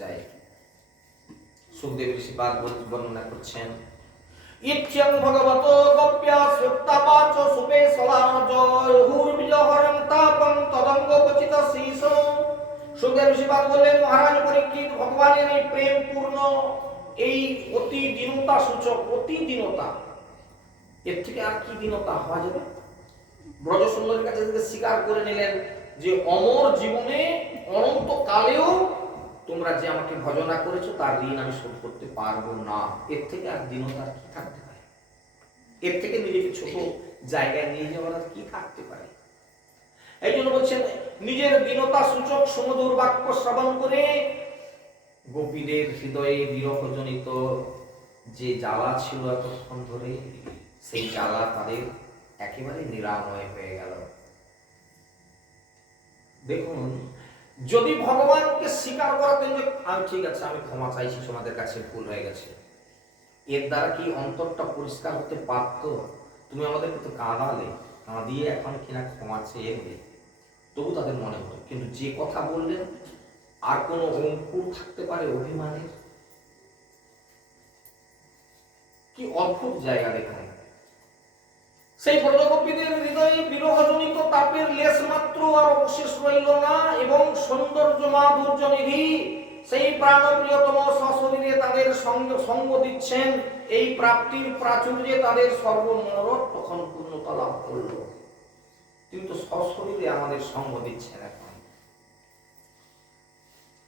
যায়। সুখদেব ঋষি বর্ণনা করছেন, ইচ্ছং ভগবত গপ্যা সুত্তাপাচ সুপে সলাজ হুর্বিজহরং তাপং তদঙ্গোপচিত শীষ। সুখদেব ঋষি বললেন, মহারাজ পরীক্ষিত, ভগবানের এই প্রেম পূর্ণ, এই অতি দীনতা সূচক, অতি দীনতা, এর থেকে আর কি দীনতা হওয়া যাবে? ব্রজ সুন্দরীর কাছে থেকে স্বীকার করে নিলেন যে অমর জীবনে অনন্ত কালেও তোমরা যে আমাকে ভজনা করেছো তার ঋণ আমি শোধ করতে পারবো না। এর থেকে আর দীনতা কি থাকতে পারে? এর থেকে নিজেকে ছোট জায়গায় নিয়ে যাওয়ার আর কি থাকতে পারে? এই জন্য বলছেন, নিজের দীনতা সূচক সুমধুর বাক্য শ্রবণ করে গোপীদের হৃদয়ে বিরহজনিত যে জ্বালা ছিল এতক্ষণ ধরে, সেই জ্বালা তাদের একেবারে নিরাময় হয়ে গেল। দেখুন, যদি ভগবানকে স্বীকার করাতেন যে আমি ঠিক আছে, আমি ক্ষমা চাইছি, তোমাদের কাছে ভুল হয়ে গেছে, এর দ্বারা কি অন্তরটা পরিষ্কার হতে পারত? তুমি আমাদেরকে তো কাঁদালে, কাঁদিয়ে এখন কিনা ক্ষমা চেয়ে নেবে, তবু তাদের মনে হতো। কিন্তু যে কথা বললেন, আর কোনো অঙ্কুর থাকতে পারে অভিমানের? কি অদ্ভুত জায়গা দেখুন। সেই ব্রজগোপীদের হৃদয়ে বিরহজনিত তাপের লেশ মাত্র আর অবশেষ রইল না, এবং সৌন্দর্য মাধুর্য নিধি সেই প্রাণপ্রিয়তম সশরীরে তাদের সঙ্গ দিচ্ছেন। এই প্রাপ্তির প্রাচুর্যে তাদের সর্বমনোরথ তখন পূর্ণতা লাভ করল। কিন্তু সশরীরে আমাদের সঙ্গ দিচ্ছেন এখন।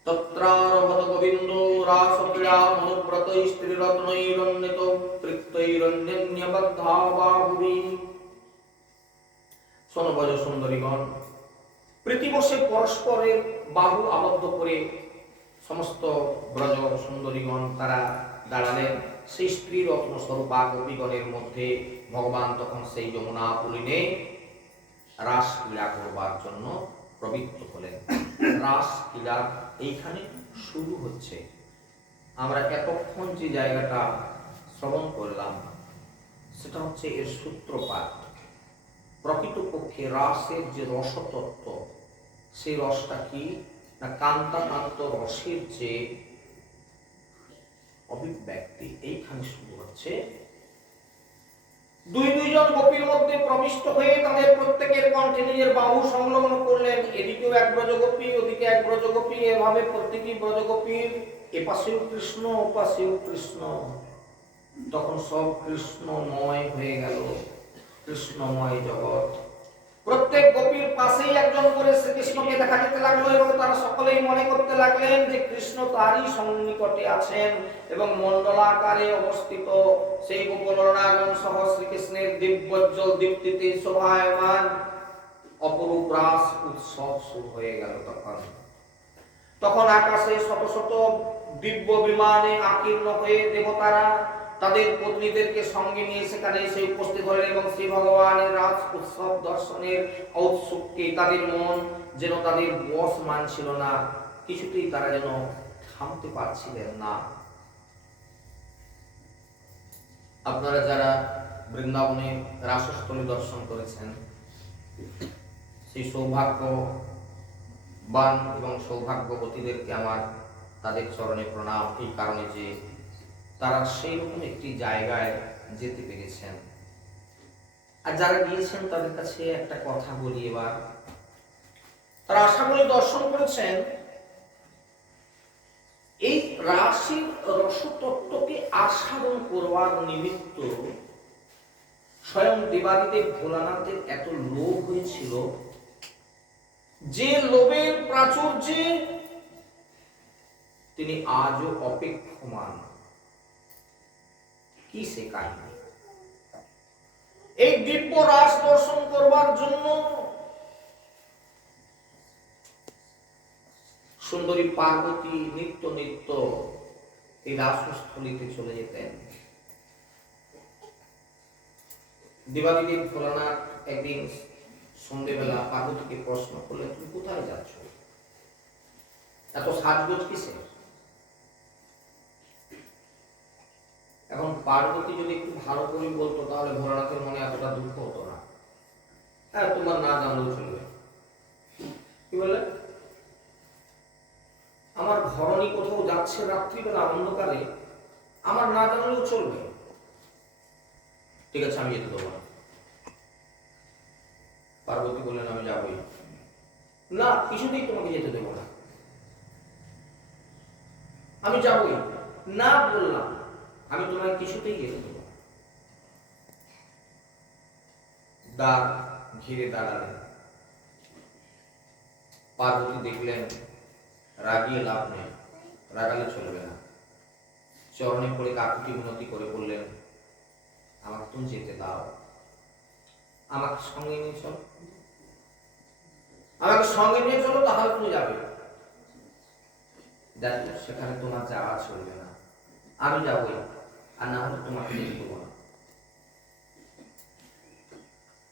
তত্রারভত গোবিন্দ রাসক্রীড়া মনোব্রত স্ত্রীরত্নৈরন্বিত তৃপ্তৈরন্যন্যবদ্ধা বাহুবি। শোনো ব্রজ সুন্দরীগণ, প্রীতিবশে পরস্পরের বাহু আবদ্ধ করে সমস্ত ব্রজ সুন্দরীগণ তারা দাঁড়ালেন সেই স্ত্রী রত্ন স্বরূপা গোপীগণের মধ্যে। ভগবান তখন সেই যমুনা পুলিনে রাস ক্রীড়া করবার জন্য প্রবৃত্ত হলেন। রাস ক্রীড়া এইখানে শুরু হচ্ছে। আমরা এতক্ষণ যে জায়গাটা শ্রবণ করলাম সেটা হচ্ছে এর সূত্রপাত। প্রকৃতপক্ষে রাসের যে রসতত্ত্ব, সেই রসটা কি না কান্তাকান্ত রসের যে অভিব্যক্তি, এইখানে শুরু হচ্ছে। দুইজন গোপীর মধ্যে প্রবিষ্ট হয়ে তাদের প্রত্যেকের কণ্ঠে নিজের বাহু সংলগ্ন করলেন। এদিকেও এক ব্রজগোপী, ওদিকে এক ব্রজগোপী, এভাবে প্রত্যেকটি ব্রজগোপীর এপাশেও কৃষ্ণ, ওপাশেও কৃষ্ণ। তখন সব কৃষ্ণময় হয়ে গেল, কৃষ্ণময় জগৎ। প্রত্যেক গোপীর পাশেই একজন করে শ্রীকৃষ্ণকে দেখা যেতে লাগলো, এবং তারা সকলেই মনে করতে লাগলেন যে কৃষ্ণ তারই সন্নিকটে আছেন, এবং মণ্ডলাকারে অবস্থিত সেই গোপলনাগণ সহ শ্রীকৃষ্ণের দিব্যজ্জ্বল দীপ্তিতে শোভায়মান অপরূপ রাস উৎসব শুরু হয়ে গেল। তখন আকাশে শত শত দিব্য বিমানে আকীর্ণ হয়ে দেবতারা তাদের পত্নীদেরকে সঙ্গে নিয়ে সেখানে এসে উপস্থিত হলেন, এবং শ্রী ভগবানের রাজ উৎসব দর্শনের ঔৎসুক্যে তাদের মন যেন তাদের বশ মানছিল না, কিছুতেই তারা যেন থামতে পারছিলেন না। আপনারা যারা বৃন্দাবনে রাসস্থলী দর্শন করেছেন, সেই সৌভাগ্যবান এবং সৌভাগ্যবতীদেরকে আমার তাদের চরণে প্রণাম, এই কারণে যে তারা সেই রকম একটি জায়গায় যেতে পেরেছেন। আর যারা গিয়েছেন তাদের কাছে একটা কথা বলি এবার। তারা আশা করে দর্শন করেছেন এই রাশির রসতত্ত্বকে আস্বাদন করবার নিমিত্ত স্বয়ং দেবাদিদেব ভোলানাথের এত লোভ হয়েছিল, যে লোভের প্রাচুর্যে তিনি আজও অপেক্ষমান। কি সে কাহিনী? এই দিব্য রাস দর্শন করবার জন্য সুন্দরী পার্বতী নিত্য নিত্য এই রাসস্থলীতে চলে যেতেন। দেবাদিদেব ভোলানাথ একদিন সন্ধ্যেবেলা পার্বতীকে প্রশ্ন করলেন, তুমি কোথায় যাচ্ছ? এত সাজগোজ কিসের? এখন পার্বতী যদি একটু ভালো করে বলতো তাহলে ভোলানাথের মনে এতটা দুঃখ হতো না। হ্যাঁ, তোমার না জানলেও চলবে। কি বললেন? আমার ধরনী কোথাও যাচ্ছে রাত্রিবেলা অন্ধকারে, আমার না জানলেও চলবে, ঠিক আছে আমি যেতে দেবো না। পার্বতী বললেন আমি যাবই না, কিছুতেই তোমাকে যেতে দেবো না, আমি যাবই না বললাম, আমি তোমায় কিছুতেই যেতে দেবো। দ্বার ঘিরে দাঁড়ালেন। পার্বতী দেখলেন রাগিয়ে লাভ নেই, রাগালে চলবে না। চরণে পড়ে কাকুতি মিনতি করে বললেন আমাকে তুমি যেতে দাও, আমাকে সঙ্গে নিয়ে চলো, আমাকে সঙ্গে নিয়ে চলো, তাহলে তুমি যাবে। দেখো সেখানে তোমার যাওয়া চলবে না, আমি যাবই, আর না হলে তোমাকে যেতে দেবো না।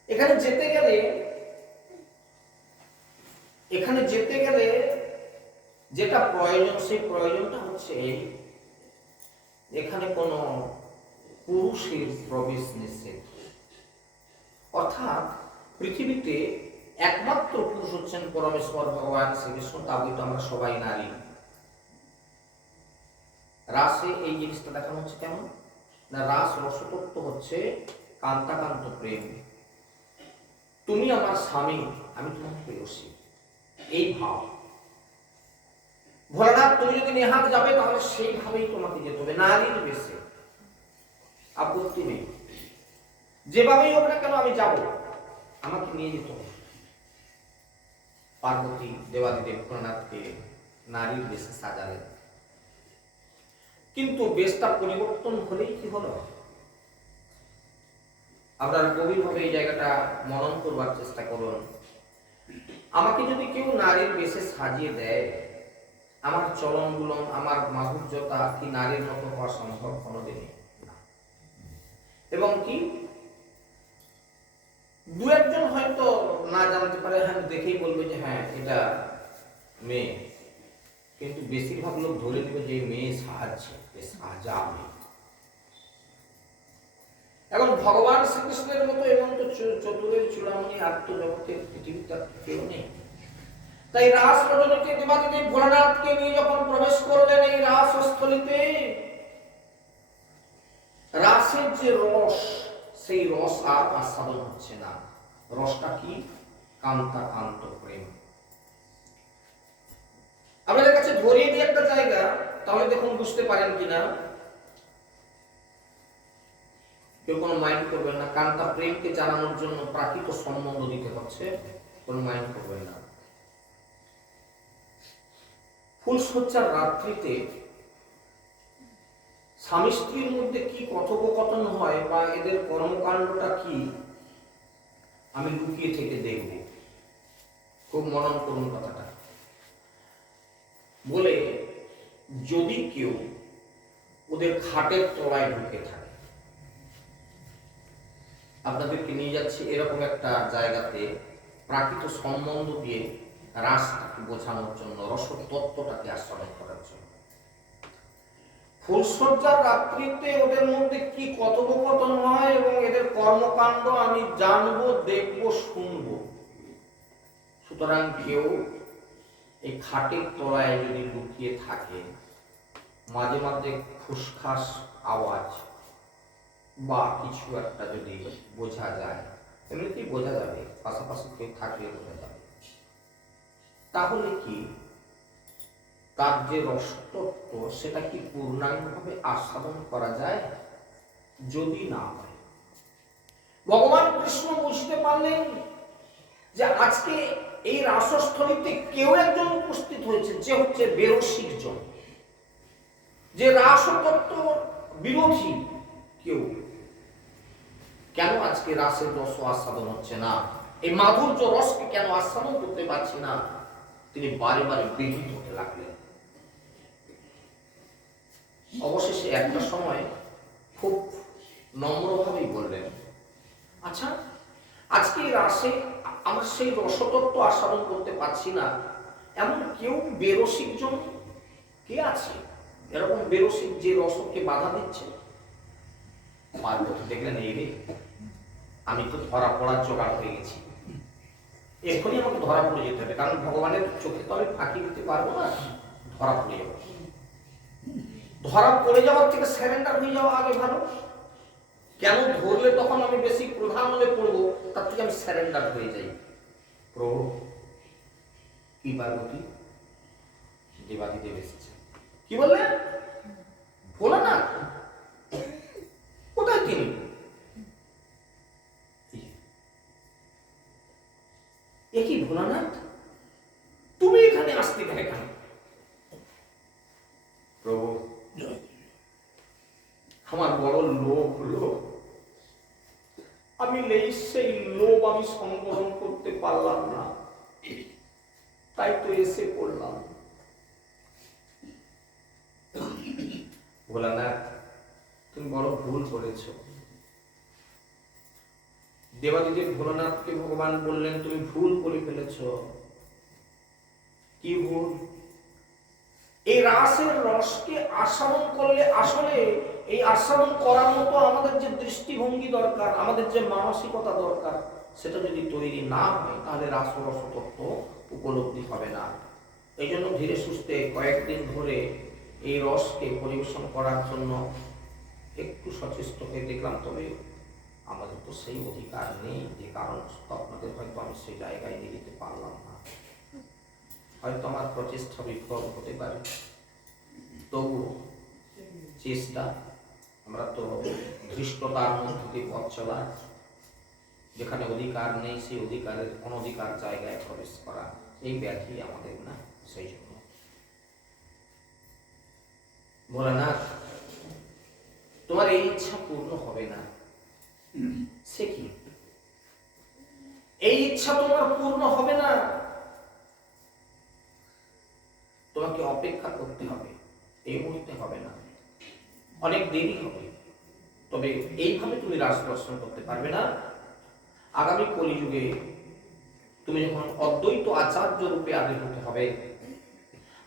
এখানে যেতে গেলে যেটা প্রয়োজন, সেই প্রয়োজনটা হচ্ছে এখানে কোন পুরুষের প্রবেশ নিষেধ। অর্থাৎ পৃথিবীতে একমাত্র পুরুষ হচ্ছেন পরমেশ্বর ভগবান শ্রীকৃষ্ণ, তা বলতে আমরা সবাই নারী। রাসে এই জিনিসটা দেখানো হচ্ছে কেমন না, রাস রসতত্ত্ব হচ্ছে কান্তাকান্ত প্রেম, তুমি আমার স্বামী, আমি তোমার প্রেয়সী, এই ভাব। ভোলানাথ তুমি যদি নেহাত যাবে তাহলে সেইভাবেই তোমাকে যেতে হবে, নারীর বেশে, আপত্তি নেই, যেভাবেই হোক না কেন আমি যাব, আমাকে নিয়ে যেতে হবে। পার্বতী দেবাদিদেব ভোলানাথকে নারীর বেশে সাজালেন, কিন্তু বেশটা পরিবর্তন হলেই কি হলো, আপনারা গভীরভাবে এই জায়গাটা মনন করবার চেষ্টা করুন। আমাকে যদি কেউ নারীর বেশে সাজিয়ে দেয়, আমার চলনগুলো, আমার মাধুর্যতা কি নারীর মতো হওয়া সম্ভব কোনোদিনই না। এবং কি দু একজন হয়তো না জানতে পারে, হ্যাঁ দেখেই বলবে যে হ্যাঁ এটা মেয়ে, কিন্তু বেশিরভাগ লোক ধরে নেবে যে মেয়ে সাহায্যে, সাজা মেয়ে। এখন ভগবান শ্রীকৃষ্ণের মতো এমন তো চতুরের চূড়ামণি আত্মজগতের পৃথিবীতে কেউ নেই। তাই রাস রজনীতে দেবাদিদেব ভোলানাথকে নিয়ে যখন প্রবেশ করলেন এই রাসস্থলীতে, রাসের যে রস, সেই রস আর আস্বাদন হচ্ছে না। রসটা কি? কান্তাকান্ত প্রেম। আপনাদের কাছে ধরিয়ে দিয়ে একটা জায়গা, তাহলে দেখুন বুঝতে পারেন কিনা, কেউ কোনো মাইন্ড করবেন না। কান্তা প্রেমকে জানানোর জন্য প্রাকৃত সম্বন্ধ দিতে হচ্ছে, কোনো মাইন্ড করবেন না। ফুলসজ্জার রাত্রিতে স্বামী স্ত্রীর মধ্যে কি কথোপকথন হয় বা এদের কর্মকাণ্ডটা কি, আমি লুকিয়ে থেকে দেখব, খুব মনন করুন কথাটা। বলে যদি কেউ ওদের খাটের তলায় ঢুকে থাকে, আপনাদেরকে নিয়ে যাচ্ছি এরকম একটা জায়গাতে প্রাকৃত সম্বন্ধ দিয়ে রাসটাকে বোঝানোর জন্য, রসতত্ত্বটাকে আস্বাদন করার জন্য। ফুলসজ্জার রাত্রিতে ওদের মধ্যে কি কথোপকথন হয় এবং এদের কর্মকাণ্ড আমি জানবো, দেখবো, শুনবো। সুতরাং কেউ এই খাটের তলায় যদি লুকিয়ে থাকে, মাঝে মাঝে খুসখাস আওয়াজ বা কিছু একটা যদি বোঝা যায়, এমনিতেই বোঝা যাবে, পাশাপাশি কেউ থাকলে বোঝা যাবে, তাহলে কি তার যে রসতত্ত্ব সেটা কি পূর্ণাঙ্গভাবে আস্বাদন করা যায়? যদি না হয়, ভগবান কৃষ্ণ বুঝতে পারলেন যে আজকে এই রাসস্থলীতে কেউ একজন উপস্থিত হয়েছে, যে হচ্ছে বেরসিক জন, যে রাসতত্ত্ব বিরোধী কেউ। কেন আজকে রাসের রস আস্বাদন হচ্ছে না, এই মাধুর্য রসকে কেন আস্বাদন করতে পারছি না, তিনি বারে বারে বিহিত হতে লাগলেন। অবশেষে একটা সময় খুব নম্রভাবেই বললেন, আচ্ছা আজকে এই রাসে আমরা সেই রসতত্ত্ব আস্বাদন করতে পারছি না, এমন কেউ বেরসিক জন কে আছে, এরকম বেরসিক যে রসকে বাধা দিচ্ছে? পার্বতী দেখলেন এই রে, আমি তো ধরা পড়ার জোগাড় হয়ে গেছি, এখনই আমাকে ধরা পড়ে যেতে হবে, কারণ ভগবানের চোখে তো আমি ফাঁকি দিতে পারবো না, ধরা পড়ে যাবো। ধরা পড়ে যাওয়ার থেকে স্যারেন্ডার হয়ে যাওয়া আগে ভালো। কেন ধরলে তখন আমি বেশি প্রধান হলে পড়বো, তার থেকে আমি স্যারেন্ডার হয়ে যাই। প্রভু কি পার্বতী দেবাদিদেব এসেছে। কি বললেন? ভোলানাথ কোথায় তিনি? একই ভোলানাথ, তুমি এখানে আসতে গেলে কেন? প্রভু আমার বড় লোভ হলো, আমি সেই লোভ আমি সংবরণ করতে পারলাম না, তাই তো এসে পড়লাম। ভোলানাথ তুমি বড় ভুল করেছ। দেবাদিদেব ভোলানাথকে ভগবান বললেন তুমি ভুল করে ফেলেছ। কি ভুল? এই রাসের রসকে আস্বাদন করলে আসলে এই আস্বাদন করার মতো আমাদের যে দৃষ্টিভঙ্গি দরকার, আমাদের যে মানসিকতা দরকার, সেটা যদি তৈরি না হয় তাহলে রাস ও রসতত্ত্ব উপলব্ধি হবে না। এই জন্য ধীরে সুস্থে কয়েকদিন ধরে এই রসকে পরিবেশন করার জন্য একটু সচেষ্ট হয়ে দেখলাম। তবে আমাদের তো সেই অধিকার নেই, যে কারণ আপনাদের হয়তো আমি সেই জায়গায় নিয়ে যেতে পারলাম না, হয়তো আমার প্রচেষ্টা বিফল হতে পারে। তবু চেষ্টা, আমরা তো ধৃষ্টতার মধ্য দিয়ে পথ চলা, যেখানে অধিকার নেই সেই অধিকারের অনধিকার জায়গায় প্রবেশ করা, এই ব্যাধি আমাদের না। সেই জন্য ভোলানাথ তোমার এই ইচ্ছা পূর্ণ হবে না। সে কি? এই ইচ্ছা তোমার পূর্ণ হবে না, তোমাকে অপেক্ষা করতে হবে। এই মুহূর্তে হবে না, অনেক দেরি হবে। তবে এইভাবে তুমি রাস দর্শন করতে পারবে না। আগামী কলিযুগে তুমি যখন অদ্বৈত আচার্য রূপে আবির্ভূত হবে,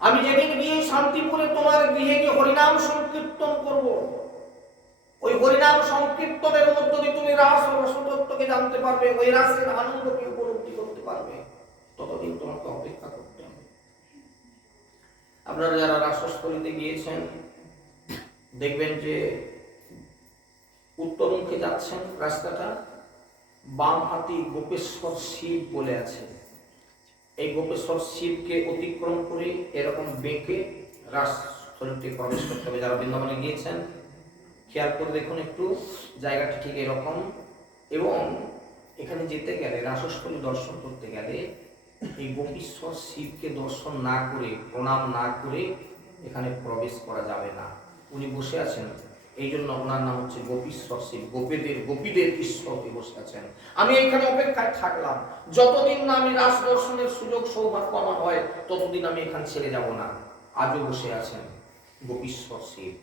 আমি যেদিন গিয়ে শান্তিপুরে তোমার গৃহে গিয়ে হরিনাম সংকীর্তন করব, ওই হরিনাম সংকীর্তনের মধ্য দিয়ে তুমি রাস ও রসতত্ত্বকে জানতে পারবে, ওই রাসের আনন্দকে উপলব্ধি করতে পারবে। ততদিন তোমাকে অপেক্ষা করতে হবে। আপনারা যারা রাসস্থলীতে গিয়েছেন দেখবেন যে উত্তরমুখে যাচ্ছেন, রাস্তাটা বাম হাতি গোপেশ্বর শিব বলে আছে। এই গোপেশ্বর শিবকে অতিক্রম করে এরকম বেঁকে রাসস্থলীতে প্রবেশ করতে হবে। যারা বৃন্দাবনে গিয়েছেন খেয়াল করে দেখুন একটু, জায়গাটা ঠিক এরকম। এবং এখানে যেতে গেলে, রাসস্থলী দর্শন করতে গেলে এই গোপেশ্বর শিবকে দর্শন না করে, প্রণাম না করে এখানে প্রবেশ করা যাবে না। উনি বসে আছেন, এই জন্য ওনার নাম হচ্ছে গোপীশ্বর শিব, গোপীদের ঈশ্বরকে বসে আছেন। আমি এইখানে অপেক্ষায় থাকলাম, যতদিন না আমি রাস দর্শনের সুযোগ সৌভাগ্য আমার হয় ততদিন আমি এখানে ছেড়ে যাব না। আজও বসে আছেন গোপীশ্বর শিব।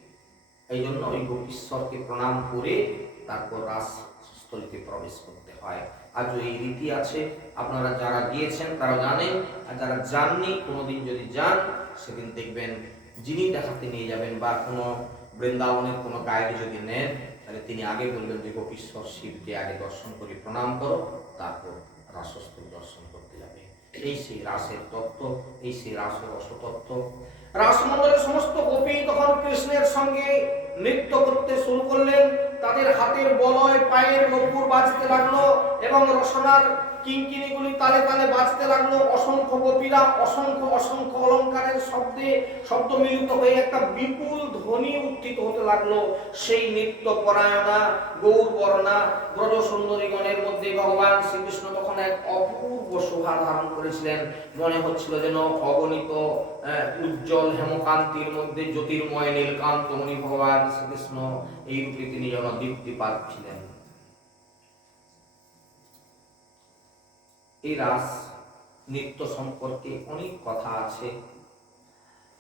এই জন্য ওই গোপীশ্বরকে প্রণাম করে তারপর রাসস্থলীতে প্রবেশ করতে হয়। আজও এই রীতি আছে। আপনারা যারা গিয়েছেন তারা জানেন, আর যারা যাননি কোনোদিন যদি যান, সেদিন দেখবেন যিনি দেখাতে নিয়ে যাবেন বা কোনো বৃন্দাবনের কোনো গাইড যদি নেন, তাহলে তিনি আগে বলবেন যে গোপীশ্বর শিবকে আগে দর্শন করে প্রণাম করো, তারপর রাসস্থলী দর্শন করতে যাবে। এই সেই রাসের তত্ত্ব, এই সেই রাসের রসতত্ত্ব। রাসমন্দিরের সমস্ত গোপী তখন কৃষ্ণের সঙ্গে নৃত্য করতে শুরু করলেন। তাদের হাতের বলয়, পায়ের নপুর বাজতে লাগলো এবং রসনার কিঙ্কিনিগুলি তালে তালে বাজতে লাগলো। অসংখ্য গোপীরা অসংখ্য অসংখ্য অলঙ্কারের শব্দ মিলিত হয়ে একটা বিপুল ধ্বনি উত্থিত হতে লাগলো। সেই নৃত্য পরায়ণা গৌরবর্ণা ব্রজ সুন্দরীগণের মধ্যে ভগবান শ্রীকৃষ্ণ তখন এক অপূর্ব শোভা ধারণ করেছিলেন। মনে হচ্ছিল যেন অগণিত উজ্জ্বল হেমকান্তির মধ্যে জ্যোতির্ময় নীলকান্তমণি ভগবান শ্রীকৃষ্ণ এই রূপে তিনি যেন দীপ্তিপাত ছিলেন। এই রাস নৃত্য সম্পর্কে অনেক কথা আছে,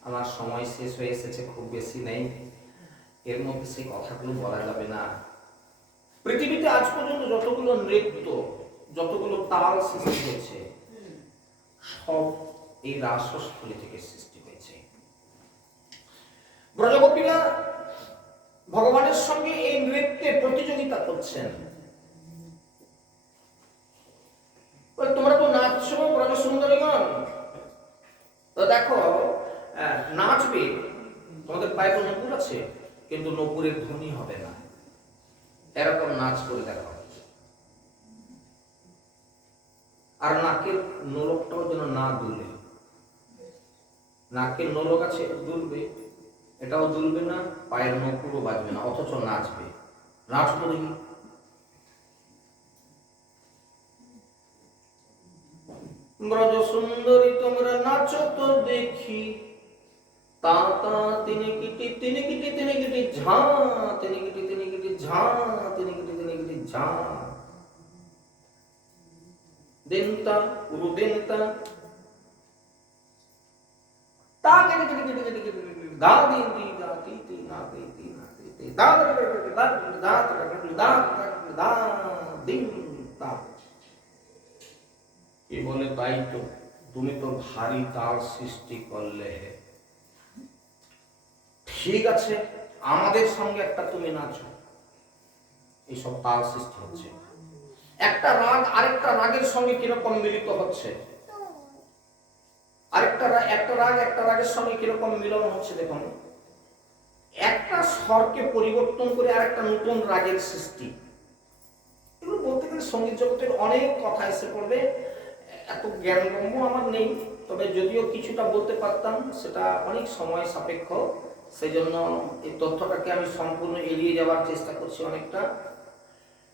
আমার সময় শেষ হয়ে এসেছে, খুব বেশি নেই, এর মধ্যে সেই কথাগুলো বলা যাবে না। পৃথিবীতে আজ পর্যন্ত যতগুলো নৃত্য, যতগুলো তাল সৃষ্টি হয়েছে, সব এই রাসস্থলী থেকে সৃষ্টি হয়েছে। ব্রজগোপীরা ভগবানের সঙ্গে এই নৃত্যে প্রতিযোগিতা করছেন। তোমরা তো নাচছো ব্রজ সুন্দরীগণ, তো দেখো নাচ আমাদের পায়ে তো নপুর আছে, কিন্তু নপুরের ধ্বনি হবে না, এরকম নাচ করে দেখা হবে। আর নাকের নোলকটাও যেন না দুলে, নাকের নোলক আছে দুলবে, এটাও দুলবে না, পায়ের নপুরও বাজবে না, অথচ নাচবে। নাচ তো দেখি। ব্রজ সুন্দরী তোমরা নাচো তো দেখি, তা তা তিনি কিটি তিনি কিটি তিনি কিটি ঝা, তিনি কিটি তিনি কিটি ঝা, তিনি কিটি তিনি কিটি ঝা। দেনতা উরু দেনতা তা Kitty Kitty Kitty Kitty Kitty গা দি দি গা তি তি না তি তি না তি তি দা দা দা দা দা দা দা দিন তা। এ বলে তাই তো তুমি তো ভারী তাল সৃষ্টি করলে, ঠিক আছে আমাদের সঙ্গে একটা তুমি নাচো। এইসব তাল সৃষ্টি হচ্ছে, একটা রাগ আরেকটা রাগের সঙ্গে কিরকম মিলিত হচ্ছে, একটা রাগের সঙ্গে কিরকম মিলন হচ্ছে। দেখুন, একটা স্বরকে পরিবর্তন করে আরেকটা নতুন রাগের সৃষ্টি। এগুলো বলতে গেলে সঙ্গীত জগতের অনেক কথা এসে পড়বে, এত জ্ঞানগম্য আমার নেই, তবে যদিও কিছুটা বলতে পারতাম সেটা অনেক সময় সাপেক্ষ, সেই জন্য এই তথ্যটাকে আমি সম্পূর্ণ এড়িয়ে যাওয়ার চেষ্টা করছি অনেকটা।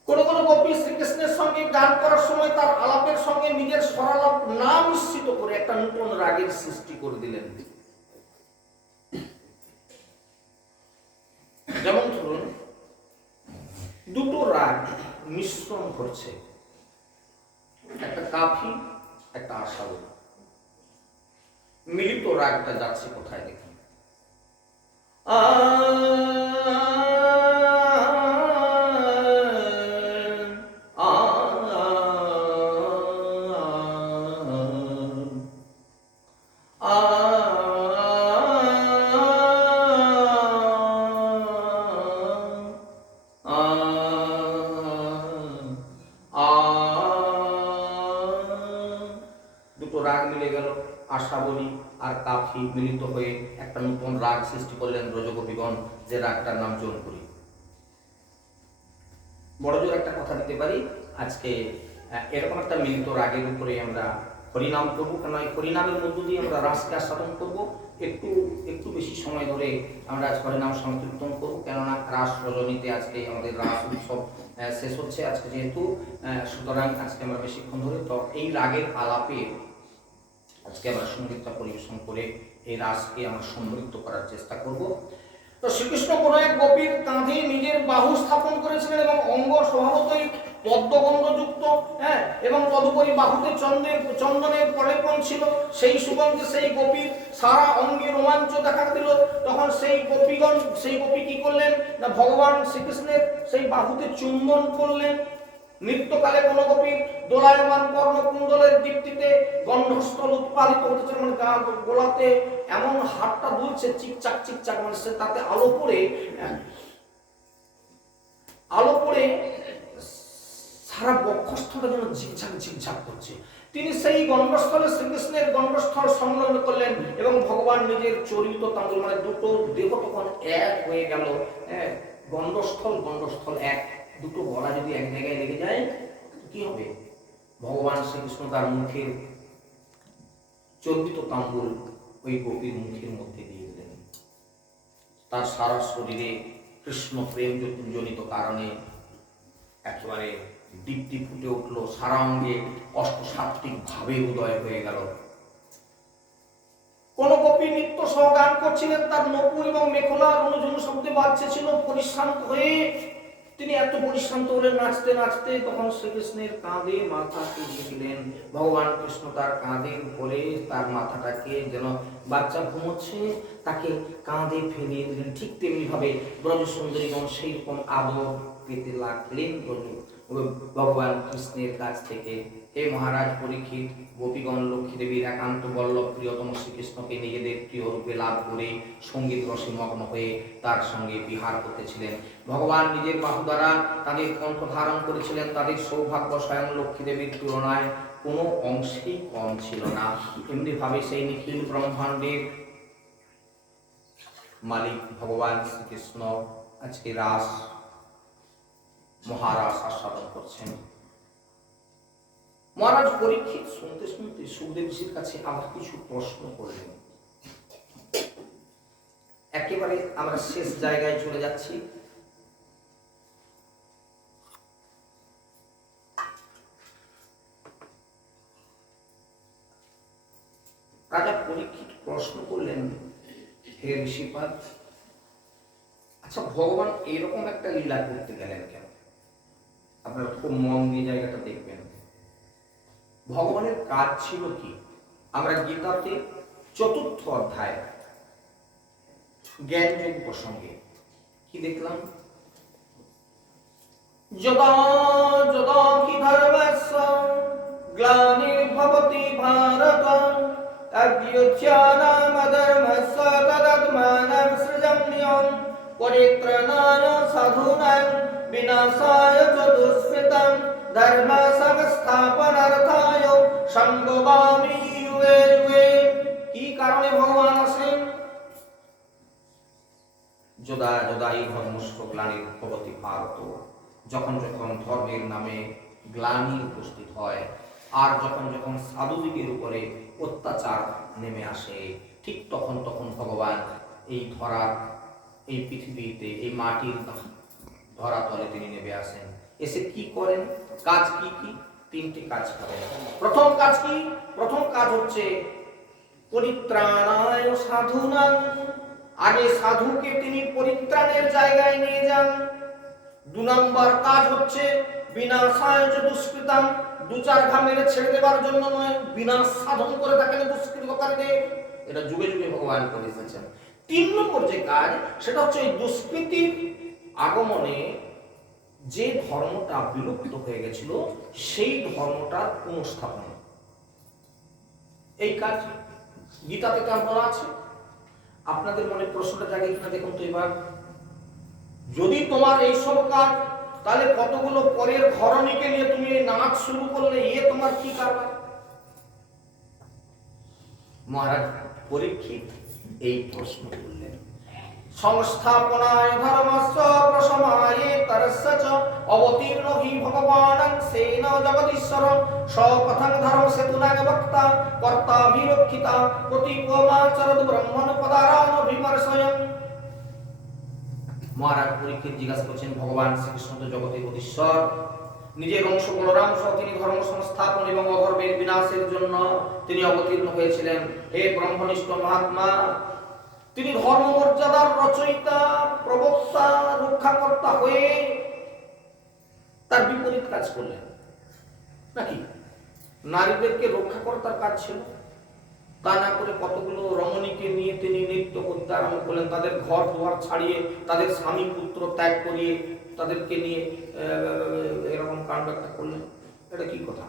কোন কোন গোপী শ্রীকৃষ্ণের সঙ্গে গান করার সময় তার আলাপের সঙ্গে নিজের স্বরালাপ না মিশ্রিত করে একটা নতুন রাগের সৃষ্টি করে দিলেন। যেমন ধরুন, দুটো রাগ মিশ্রণ করছে, একটা কাফি একটা আশাবরী, মিলিত রাগটা যাচ্ছে কোথায় দেখুন। দুটো রাগ মিলে গেল, আশাবরী আর কাফি মিলিত হয়ে একটা নতুন রাগ সৃষ্টি করলেন ব্রজগোপীগণ, যে রাগটার নাম জৌনপুরী। বড় জোর একটা কথা দিতে পারি, আজকে এরকম একটা মিলিত রাগের উপরে আমরা হরিনাম করবো, কেন এই হরিনামের মধ্য দিয়ে আমরা রাসকে আস্বাদন করবো। একটু বেশি সময় ধরে আমরা হরিনাম সংকীর্তন করবো, কেননা রাস রজনীতে আজকে আমাদের রাস উৎসব শেষ হচ্ছে আজকে যেহেতু, সুতরাং আজকে আমরা বেশিক্ষণ ধরে তো এই রাগের আলাপে আজকে আমরা সঙ্গীতটা পরিবেশন করে এই রাসকে আমরা সমৃদ্ধ করার চেষ্টা করব। তো শ্রীকৃষ্ণ কোন এক গোপীর কাঁধে নিজের বাহু স্থাপন করেছিলেন এবং অঙ্গ স্বভাবতই পদ্মগন্ধযুক্ত, এবং তদুপরি বাহুতে চন্দনের প্রলেপন ছিল। সেই সুগন্ধে সেই গোপীর সারা অঙ্গে রোমাঞ্চ দেখা দিল। তখন সেই গোপী কি করলেন না, ভগবান শ্রীকৃষ্ণের সেই বাহুতে চুম্বন করলেন। নৃত্যকালে কোন গোপীর দোলায়মান কর্ণকুণ্ডলের দীপ্তিতে গন্ধস্থল উৎপাদিত হতেছে, মানে গোলাতে এমন হাতটা দুলছে চিকচাক চিকচাক, মানে সে তাতে আলো পড়ে সারা বক্ষস্থলটা যেন ঝিকঝাক ঝিকঝাক করছে। তিনি সেই গন্ধস্থলে শ্রীকৃষ্ণের গন্ধস্থল সংলগ্ন করলেন এবং ভগবান নিজের চরিত তাঙ্গুল, মানে দুটো দেহ তখন এক হয়ে গেল। গন্ধস্থল এক, দুটো গলা যদি এক জায়গায় লেগে যায় কি হবে? ভগবান শ্রীকৃষ্ণ তার মুখের চর্বিত তাম্বুল ওই গোপীর মুখের মধ্যে দিয়ে দিলেন। তার সারা শরীরে কৃষ্ণ প্রেম জনিত কারণে একেবারে দীপ্তি ফুটে উঠলো, সারা অঙ্গে অষ্টসাত্ত্বিক ভাবে উদয় হয়ে গেল। কোন গোপী নৃত্য সহ গান করছিলেন, তার নকুর এবং মেখলা রুনুঝুনু শব্দে বাজছে ছিল। পরিশ্রান্ত হয়ে তিনি এত পরিশ্রান্ত হলেন নাচতে নাচতে, তখন শ্রীকৃষ্ণের কাঁধে মাথাকে রেখেছিলেন। ভগবান কৃষ্ণ তার কাঁধের উপরে তার মাথাটাকে, যেন বাচ্চা ঘুমোচ্ছে তাকে কাঁধে ফেলিয়ে দিলেন। ঠিক তেমনি ভাবে ব্রজ সুন্দরীগণ সেই রকম আদর পেতে লাগলেন ভগবান কৃষ্ণের কাছ থেকে। হে মহারাজ পরীক্ষিত, গোপীগণ লক্ষ্মী দেবীর একান্ত বল্লভ প্রিয়তম শ্রীকৃষ্ণকে নিজেদের প্রিয় রূপে লাভ করে সঙ্গীত রসে মগ্ন হয়ে তার সঙ্গে বিহার করতেছিলেন। ভগবান নিজের বাহু দ্বারা তাদের কণ্ঠ ধারণ করেছিলেন। তাদের সৌভাগ্য স্বয়ং লক্ষ্মী দেবীর তুলনায় কোনো অংশেই কম ছিল না। এমনি ভাবে সেই নিখিল ব্রহ্মাণ্ডের মালিক ভগবান শ্রীকৃষ্ণ আজকে রাস মহারাস আস্বাদন করছেন। মহারাজ পরীক্ষিত শুনতে শুনতে সুখদেব ঋষির কাছে আবার কিছু প্রশ্ন করলেন। একেবারে আমরা শেষ জায়গায় চলে যাচ্ছি। রাজা পরীক্ষিত প্রশ্ন করলেন, হে ঋষিপাদ, আচ্ছা ভগবান এরকম একটা লীলা করতে গেলেন কেন? আপনারা খুব মন দিয়ে জায়গাটা দেখবেন। ভগবানের কাজ ছিল কি? আমরা গীতাতে 4th অধ্যায় জ্ঞানযোগ প্রসঙ্গে কি দেখলাম? যদা যদা হি ধর্মস্য গ্লানির্ভবতি ভারত অভ্যুত্থানমধর্মস্য তদাত্মাनं সৃজন্যং পরিত্রাণায় সাধূনাং বিনাশায় চ দুষ্কৃতং ধর্ম সংস্থাপনার্থায় সম্ভবামি যুগে যুগে। কি কারণে ভগবান আসেন? যদা যদা হি ধর্মস্য গ্লানির্ভবতি ভারত, যখন যখন ধর্মের নামে গ্লানি উপস্থিত হয় আর যখন যখন সাধুদিগের উপরে অত্যাচার নেমে আসে, ঠিক তখন তখন ভগবান এই ধরার, এই পৃথিবীতে, এই মাটির ধরাতলে তিনি নেমে আসেন। এসে কি করেন? কাজ কি কি? 3টি কাজ করেন। প্রথম কাজ কি? প্রথম কাজ হচ্ছে পরিত্রাণায় সাধূনাং, আগে সাধুকে তিনি পরিত্রাণের জায়গায় নিয়ে যান। 2 নম্বর কাজ হচ্ছে বিনাশায় চ দুষ্কৃতং, 2-4 ঘা মেরে ছেড়ে দেওয়ার জন্য নয়, বিনাশ সাধন করে থাকেন দুষ্কৃতকারীদের। এটা যুগে যুগে ভগবান করে এসেছেন। 3 নম্বর যে কাজ, সেটা হচ্ছে এই দুষ্কৃতির আগমনে যে ধর্মটা বিলুপ্ত হয়ে গেছিল সেই ধর্মটার পুনঃস্থাপন। এই কাজ গীতাতে কেন বলা আছে? আপনাদের মনে প্রশ্নটা জাগে কিনা দেখুন তো এবার। যদি তোমার এই সব কাজ, তাহলে কতগুলো পরের ঘরণীকে নিয়ে তুমি এই নাচ শুরু করলে, তোমার কি কারণ? মহারাজ পরীক্ষিত এই প্রশ্ন করলেন। সংস্থাপনায় ধর্মস্য প্রশমায়ে তরস্য চ অবতীর্ণ হি ভগবানং সেন জগদীশ্বর সকথং ধর্ম সেতুনাং বক্তা কর্তা বিরক্ষিতা প্রতীকমাচরদ ব্রহ্মণ পদারান বিমর্শয়ং। মহারাজ পরীক্ষিত জিজ্ঞাসা করছেন, ভগবান শ্রীকৃষ্ণ তো জগতের অধীশ্বর, নিজের অংশ বলরাম সহ তিনি ধর্ম সংস্থাপন এবং অধর্মের বিনাশের জন্য তিনি অবতীর্ণ হয়েছিলেন। হে ব্রহ্মনিষ্ঠ মহাত্মা, তিনি ধর্ম মর্যাদার রচয়িতা, প্রবক্তা, রক্ষাকর্তা হয়ে তার বিপরীত কাজ করলেন নাকি? নারীদেরকে রক্ষা করার কাজ ছিল, তা না করে কতগুলো রমণীকে নিয়ে তিনি নৃত্য করতে আরম্ভ করলেন, তাদের ঘর দুয়ার ছাড়িয়ে, তাদের স্বামী পুত্র ত্যাগ করিয়ে তাদেরকে নিয়ে এরকম কাণ্ড একটা করলেন। এটা কি কথা?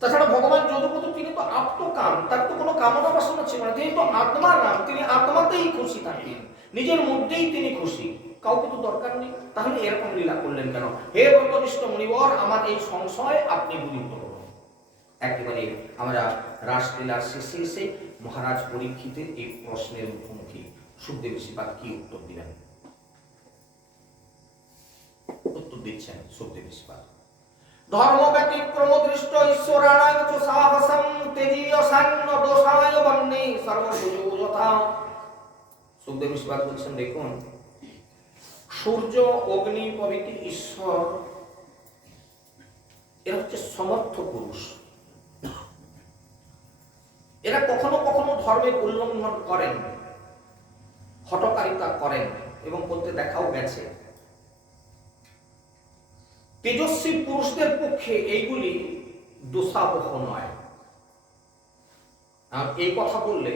তাছাড়া ভগবান যদুপতি তিনি তো আত্মকাম, তার তো কোনো কামনা বাসনা ছিল না, তিনি তো আত্মার নাম, তিনি আত্মাতেই খুশি থাকেন, নিজের মধ্যেই তিনি খুশি, কাউকে তো দরকার নেই। তাহলে এরকম লীলা করলেন কেন? হে ব্রতনিষ্ঠ মুনিবর, আমার এই সংশয় আপনি দূরীভূত করুন। একেবারে আমরা রাসলীলার শেষে এসে মহারাজ পরীক্ষিতের এই প্রশ্নের মুখোমুখি। সুখদেব ঋষিপাদ কি উত্তর দিলেন? উত্তর দিচ্ছেন সুখদেব ঋষিপাদ। ধর্ম ব্যতিক্রম দৃষ্ট ঈশ্বরাণাং চ সাহসং তেজীয় সান্য দোষায় বন্যে সর্বভুজো যথা। সুখদেব ঋষিপাদ বলছেন, দেখুন, সূর্য, অগ্নি প্রভৃতি ঈশ্বর এরা হচ্ছে সমর্থ পুরুষ। এরা কখনো কখনো ধর্মের উল্লঙ্ঘন করেন, হঠকারিতা করেন এবং করতে দেখাও গেছে। তেজস্বী পুরুষদের পক্ষে এইগুলি দোষাবহ নয়। আর এই কথা বললে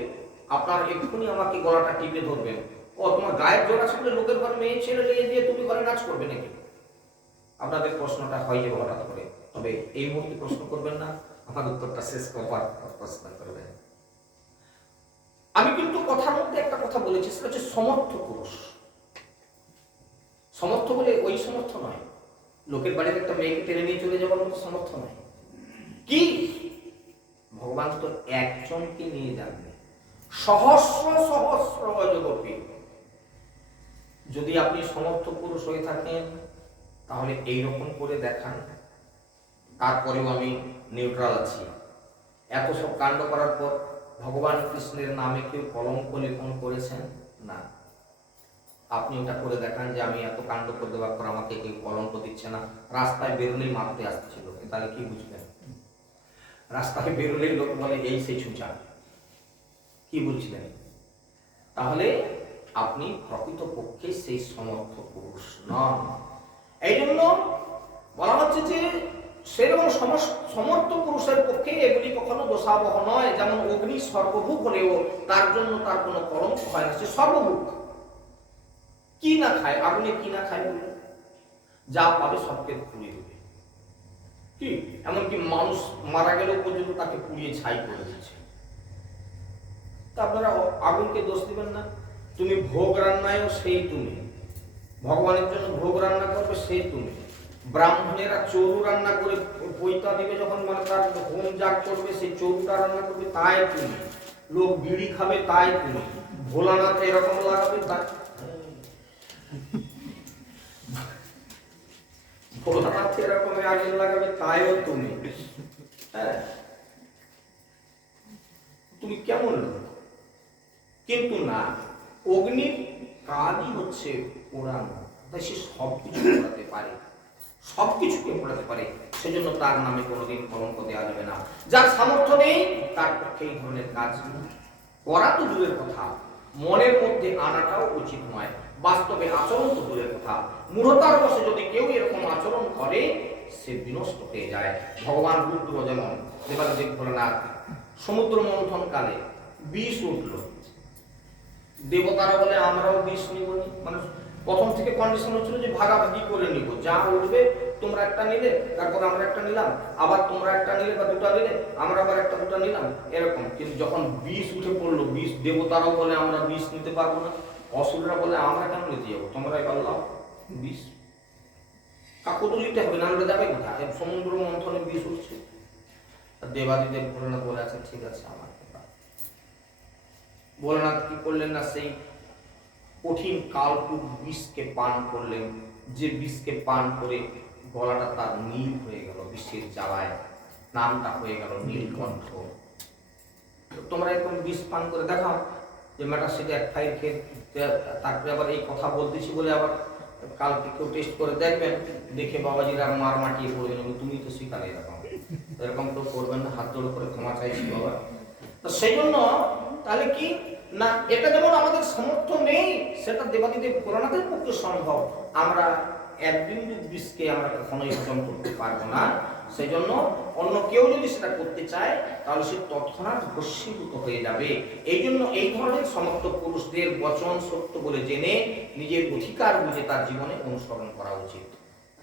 আপনার এক্ষুনি আমাকে গলাটা টিপে ধরবেন, ও তোমার গায়ের জোর আছে বলে লোকের ঘরে মেয়ে ছেলে নিয়ে দিয়ে তুমি ঘরে নাচ করবে নাকি? আপনাদের প্রশ্নটা হয়ে যাবে হঠাৎ করে, তবে এই মুহূর্তে প্রশ্ন করবেন না, আমার উত্তরটা শেষ করবার প্রশ্ন করবেন। আমি কিন্তু কথার মধ্যে একটা কথা বলেছি, সেটা হচ্ছে সমর্থ পুরুষ। সমর্থ বলে ওই সমর্থ নয়, লোকের বাড়িতে একটা মেয়েকে টেনে নিয়ে চলে যাওয়ার মতো সমর্থ নয়। কি? ভগবান তো একজনকে নিয়ে যাননি, সহস্র সহস্র গজগোপী। যদি আপনি সমর্থ পুরুষ হয়ে থাকেন তাহলে এইরকম করে দেখান। তারপরেও আমি নিউট্রাল আছি। এত সব কাণ্ড করার পর ভগবান কৃষ্ণের নামে কেউ কলঙ্ক লেখন করেছেন না। আপনি ওটা করে দেখান যে আমি এত কাণ্ড করে দেওয়ার পর আমাকে কেউ কলঙ্ক দিচ্ছে না। রাস্তায় বেরোলেই মারতে আসছিল, তাহলে কি বুঝবেন? রাস্তায় বেরোলেই লোক বলে এই সেই ছুঁচা, কি বুঝলেন? তাহলে আপনি প্রকৃতপক্ষে সেই সমর্থ পুরুষ নন। এই জন্য বলা হচ্ছে যে সেরকম সমর্থ পুরুষের পক্ষে এগুলি কখনো দোষাবহ নয়। যেমন অগ্নি সর্বভূক হলেও তার জন্য তার কোনো কলঙ্ক হয় না, সে সর্বভূক। কি না খায়, আগুনে কি না খায় বলুন? যা পাবে সবকে পুড়িয়ে দেবে। কি এমনকি মানুষ মারা গেলেও পর্যন্ত তাকে পুড়িয়ে ছাই করে দিচ্ছে। তা আপনারা আগুনকে দোষ দিবেন না। তুমি ভোগ রান্নায়ও সেই তুমি, ভগবানের জন্য ভোগ রান্না করবে সেই তুমি। ব্রাহ্মণেরা চরু রান্না করে পৈতা দিবে যখন, মানে তার হোম যাগ করবে, সেই চরুটা রান্না করবে তাই তুমি। লোক বিড়ি খাবে তাই তুমি। ভোলানাথ এরকম লাগাবে তাই, ভোলানাথ এরকম আগুন লাগাবে তাইও তুমি। হ্যাঁ, তুমি কেমন লোক? কিন্তু না, অগ্নির কাজই হচ্ছে পোড়ানো, তাই সে সবকিছু পোড়াতে পারে, সবকিছুকে পোড়াতে পারে। সেজন্য তার নামে কোনোদিন কলঙ্ক দেওয়া যাবে না। যার সামর্থ্য নেই তার পক্ষে এই ধরনের কাজ করা তো দূরের কথা, মনের মধ্যে আনাটাও উচিত নয়। বাস্তবে আচরণ তো দূরের কথা, মূঢ়তার বশে যদি কেউ এরকম আচরণ করে সে বিনষ্ট হয়ে যায়। ভগবান রুদ্র যেমন দেবাদেব ভোলানাথ সমুদ্র মন্থন কালে বিষ উঠল, দেবতারা বলে আমরাও বিষ নিব। মানে প্রথম থেকে কন্ডিশন হচ্ছিল যে ভাগাভাগি করে নিব, যা উঠবে তোমরা একটা নিলে, তারপর আমরা একটা নিলাম, আবার তোমরা একটা নিলে বা দুটা নিলে, আমরা আবার একটা দুটা নিলাম, এরকম। কিন্তু যখন বিষ উঠে পড়লো, বিষ দেবতারাও বলে আমরা বিষ নিতে পারবো না, অসুররা বলে আমরা কেন নিতে যাবো, তোমরা এবার লাও বিষ। কাকু তো নিতে হবে, না হলে যাবে কোথায়? সমুদ্র মন্থনে বিষ উঠছে। দেবাদিদেব ভোলেনাথ বলে আছে ঠিক আছে আমার। ভোলেনাথ কি করলেন না, সেই কঠিন কালকূট বিষকে পান করলেন, যে বিষকে পান করে গলাটা তার নীল হয়ে গেল, বিষের জ্বালায় নামটা হয়ে গেল নীলকণ্ঠ। তোমরা এরকম বিষ পান করে দেখাও যে ম্যাটার সেটা এক ফাইল খেয়ে, তারপরে আবার এই কথা বলতেছি বলে আবার কালকে কেউ টেস্ট করে দেখবেন, দেখে বাবাজিরা মার মাটিয়ে পড়বেন, তুমি তো শিকারে এরকম এরকম তো করবেন না। হাত জোড় করে ক্ষমা চাইছি বাবা। তো সেই জন্য তাহলে কি না, এটা যেমন আমাদের সামর্থ্য নেই, সেটা দেবাদিদেব ভোলানাথের পক্ষে সম্ভব। আমরা এক বিন্দু বিষকে আমরা কখনোই হজম করতে পারবো না। সেই জন্য অন্য কেউ যদি সেটা করতে চায় তাহলে সে তৎক্ষণাৎ ভস্মীভূত হয়ে যাবে। এই জন্য এই ধরনের সমর্থ পুরুষদের বচন সত্য বলে জেনে নিজের অধিকার বুঝে তার জীবনে অনুসরণ করা উচিত।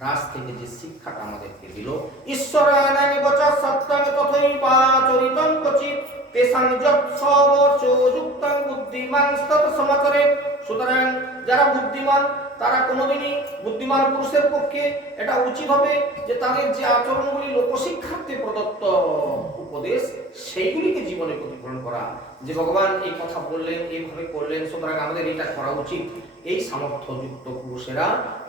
রাস থেকে যে শিক্ষাটা আমাদেরকে দিল, ঈশ্বরানাং বচা সত্যং তথৈবা চরিতং কচিত তেসাং যৎসবচো যুক্তং বুদ্ধিমান তত সমাচরে। সুতরাং যারা বুদ্ধিমান তারা কোনোদিনই, বুদ্ধিমান পুরুষের পক্ষে এটা উচিত হবে যে তাদের যে আচরণগুলি লোকশিক্ষার্থে প্রদত্ত উপদেশ সেইগুলিকে জীবনে প্রতিফলন করা। যে ভগবান এই কথা বললেন, এইভাবে করলেন, সুতরাং আমাদের এটা করা উচিত। এই সামর্থ্যযুক্ত পুরুষেরা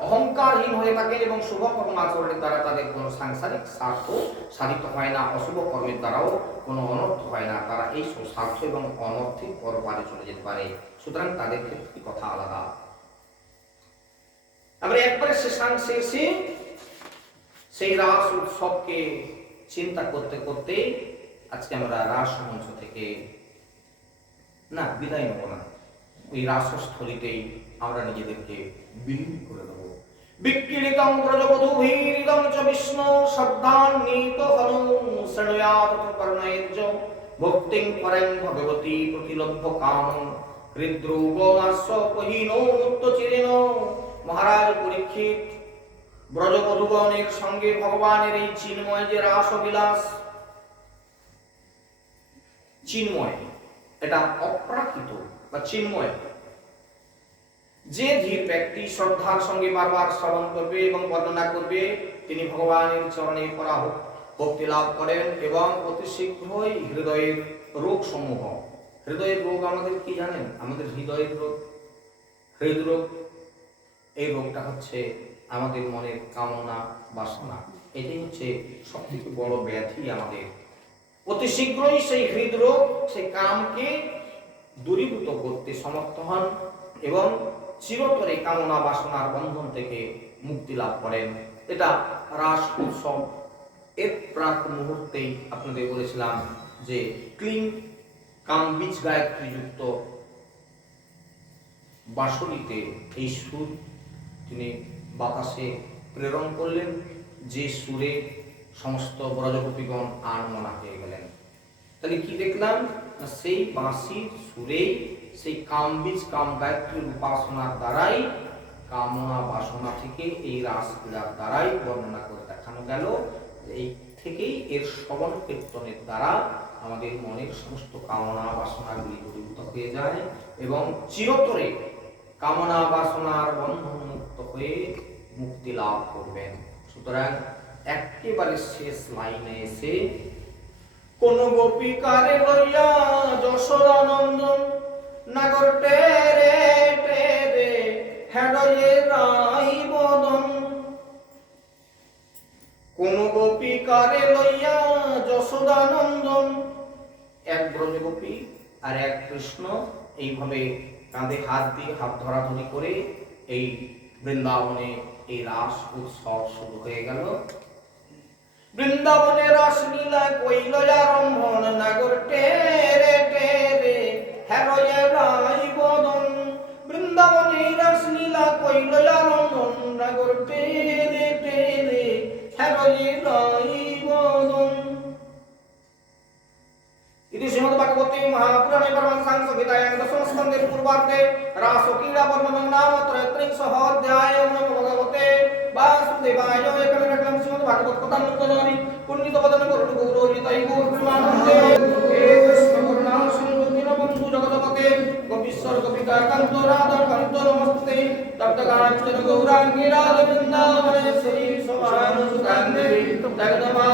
অহংকারহীন হয়ে থাকেন এবং শুভ কর্মাচরণের দ্বারা তাদের কোনো সাংসারিক স্বার্থ সাধিত হয় না, অশুভ কর্মের দ্বারাও কোনো অনর্থ হয় না। তারা এই স্বার্থ এবং অনর্থের পরপারে চলে যেতে পারে। সুতরাং তাদের ক্ষেত্রে কথা আলাদা। আমরা একবারে শেষে সেই রাস উৎসবকে চিন্তা করতে করতে আজকে আমরা রাস মঞ্চ থেকে না বিদায় নেব না, ওই রাসস্থলীতেই আমরা নিজেদেরকে বিলীন করে দেব। বিক্রীড়িতং ব্রজবধূভিরিদং চ বিষ্ণু শ্রদ্ধান্বিত হনু শৃণুয়াত কর্ণৈর্য ভক্তিং পরং ভগবতী প্রতিলভ্য কাম হৃদ্রোগমাস্য পহীনো মুক্তচিরেণ। মহারাজ পরীক্ষিত, ব্রজবধূগণের সঙ্গে ভগবানের এই চিন্ময় যে রাসবিলাস, চিন্ময় এটা অপ্রাকৃত বা চিন্ময়। যে ধীর ব্যক্তি শ্রদ্ধার সঙ্গে বারবার শ্রবণ করবে এবং বর্ণনা করবে তিনি ভগবানের চরণে ভক্তি লাভ করেন এবং অতি শীঘ্রই হৃদয়ের রোগ সমূহ, হৃদয়ের রোগ আমাদের কি জানেন? আমাদের হৃদয়ের রোগ, হৃদরোগ, এই রোগটা হচ্ছে আমাদের মনের কামনা বাসনা। এটাই হচ্ছে সব থেকে বড় ব্যাধি আমাদের। অতি শীঘ্রই সেই হৃদরোগ, সেই কামকে দূরীভূত করতে সমর্থ হন এবং চিরতরে কামনা বাসনার বন্ধন থেকে মুক্তি লাভ করেন। এটা রাস উৎসব এর প্রাক মুহূর্তেই আপনাদের বলেছিলাম যে ক্লিং কাম বীজ গায়ত্রী যুক্ত বাঁশরীতে এই সুর তিনি বাতাসে প্রেরণ করলেন, যে সুরে সমস্ত ব্রজগোপীগণ আনমনা হয়ে গেলেন। তাহলে কি দেখলাম না, সেই বাঁশির সুরেই সেই কামবীজ কাম গায়ত্রীর উপাসনার দ্বারাই কামনা বাসনা থেকে এই রাসক্রীড়ার দ্বারাই বর্ণনা করে দেখানো গেল। এই থেকেই এর শ্রবণ কীর্তনের দ্বারা আমাদের মনের সমস্ত কামনা বাসনাগুলি দূরীভূত হয়ে যায় এবং চিরতরে কামনা বাসনার বন্ধন মুক্ত হয়ে মুক্তি লাভ করবেন। সুতরাং একেবারে শেষ লাইনে এসে কোন গোপিকারে লইয়া যশোদানন্দন নাগর টেরে টেরে হেডয়ে রাই বদন। কোন গোপিকারে লইয়া যশোদানন্দন, এক ব্রজগোপী আর এক কৃষ্ণ এইভাবে কাঁধে হাত দিয়ে হাত ধরাধরি করে এই বৃন্দাবনে এই রাস উৎসব শুরু হয়ে গেল। বৃন্দাবনে রাসলীলা কইল আরম্ভন নাগর টেরে টেরে হেরয়ে রাই বদন। বৃন্দাবনে রাসলীলা কইল আরম্ভন নাগর টেরে টেরে হেরয়ে রাই বদন। इति श्रीमद्भागवते महापुराणे परमहंस संहितायां दशम स्कन्धे पूर्वार्धे रासक्रीडा वर्णनं नाम त्रयस्त्रिंशः अध्यायः। नमो भगवते वासुदेवाय। एकमेकं श्रीमद्भागवत कथामृतनानि पुण्यवदन करुण गौरवनिताय गौरप्रेमानन्दे हे कृष्ण करुणा सिन्धु दीनबन्धु जगत्पते गोपीश्वर गोपिका कान्त राधा कान्त नमस्ते तप्तकाञ्चन गौराङ्गी राधे वृन्दावनेश्वरी शोभानुसुताङ्गे जगदमा